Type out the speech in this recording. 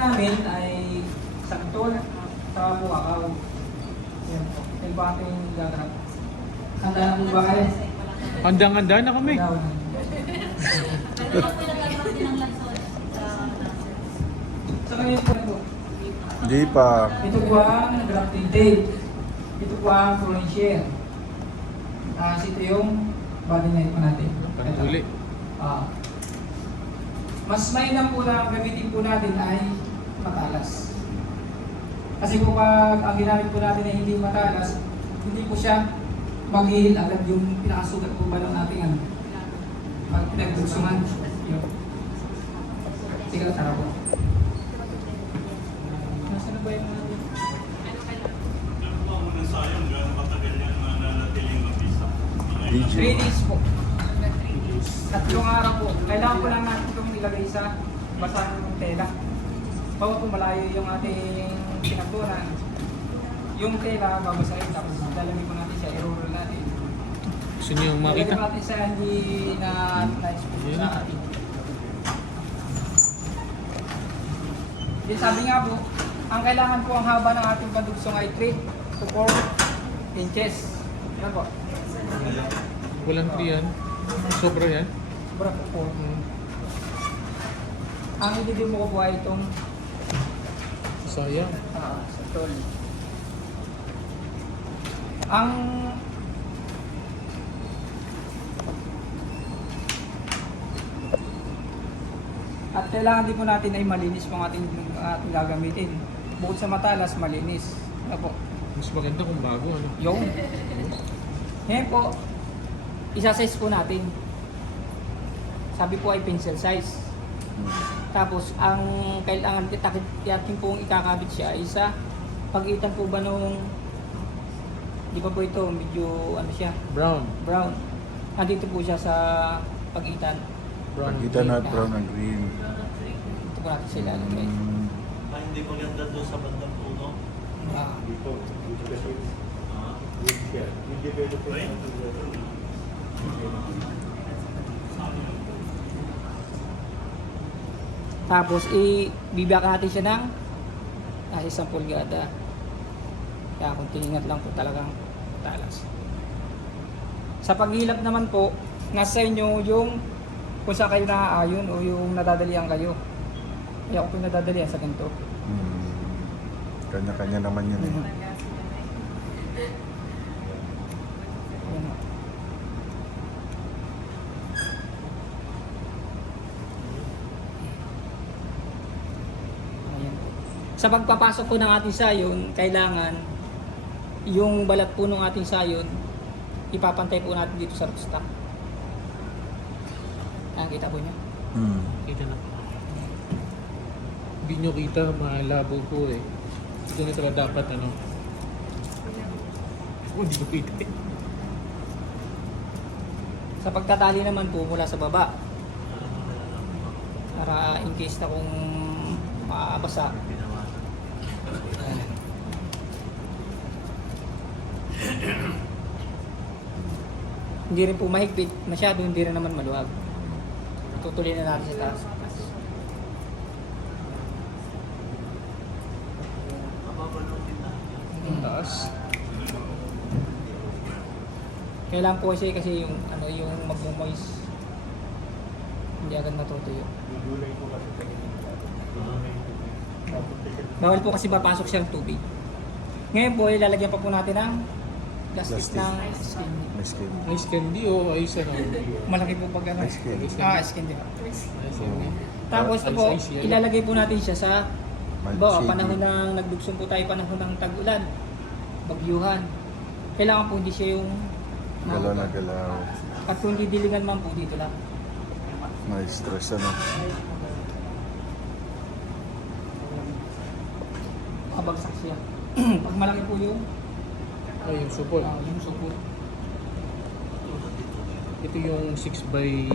namin ay saktol, saka po kakao. Yan po. Yan po ating gaganap. Handa na po ba kayo? Handang-handa na kami. Handa na. Sa ngayon po na po. Hindi pa. Ito po ang grafting tape. Ito po ang flooring shear. Tapos ito yung body net po natin. Ito. Uli. Mas mainam po na gamitin po natin ay matalas. Kasi po pag ang ginamit po natin ay hindi matalas, hindi po siya mag-heal agad yung pinakasugat po ba ng ating ano. Pag pinagdugsungan. Yun. Sige, tara po. Nasaan na ba yung mga Video. 3 days po. 3 araw po. Kailangan po lang natin itong ilagay sa basahan ng tela. Bawa po malayo yung ating pinagtunan. Yung tela, babasahin tapos lalagay po natin siya, i-roll natin. Gusto niyo makita? Ilagay po natin sa hindi na na-expose sa ating. Yung sabi nga po, ang kailangan po ang haba ng ating pandugsong ay 3 to 4 inches. Yan po. Walang 3 yan. Sobra yan. Sobra po 4. Ang ididin mo ko po ay itong Sayang. sa tol. Ang at kailangan din po natin ay malinis po ang ating gagamitin. Bukod sa matalas, malinis. Ano po? Mas maganda kung bago. Ano? Yung. Ngayon po, isa-size po natin. Sabi po ay pencil size. Tapos, ang kailangan natin pong ikakabit siya ay sa pagitan po ba nung, di ba po ito, medyo ano siya, Brown. brown. Nandito po siya sa pagitan. Brown. Pagkita na brown and green. Ito po natin sila. Okay. Hindi maganda doon sa bandang puno. Ah. Tapos, ibiyak natin siya ng nasa 1 pulgada. Kaya kung tingingat lang po talagang talas. Sa paghilap naman po, nasa inyo yung kung saan kayo naaayon o yung nadadalian kayo. Kaya ako po yung nadadalian sa ganito. Kanya-kanya naman yun eh. Ayan o. Ayan. Sa pagpapasok po ng ating sayon, kailangan yung balat po ng ating sayon, ipapantay po natin dito sa rootstock. Nakikita po niyo? Kita na. Hindi nyo kita, malabo po eh. Ito na talaga dapat ano. Oh, hindi ko kita eh. Sa pagtatali naman po mula sa baba, para in case na kung maabasa, hindi rin po mahigpit masyado, hindi rin naman maluwag. Tutuloy na natin sa taas. Taas. Kailangan po kasi yung ano yung magmo-moist. Hindi agad matutuyo. Bawal po kasi mapasok siyang tubig. Ngayon po, ilalagyan pa po natin ng plastic Plastic. ng skin. May skin. Ice candy o ice ano? Malaki po pag ano. Ice candy. Skin di ba? Ice candy. Tapos ito po, Ice yellow. ilalagay po natin siya sa Shady. panahon ng nagdugsong po tayo, panahon ng tag-ulan, bagyuhan. Kailangan po hindi siya yung Galaw na galaw. at kung hindi dilingan man po dito lang. May stress ano. Kabagsak siya. Pag malaki po yung Ay, yung support. yung support. Ito yung 6 by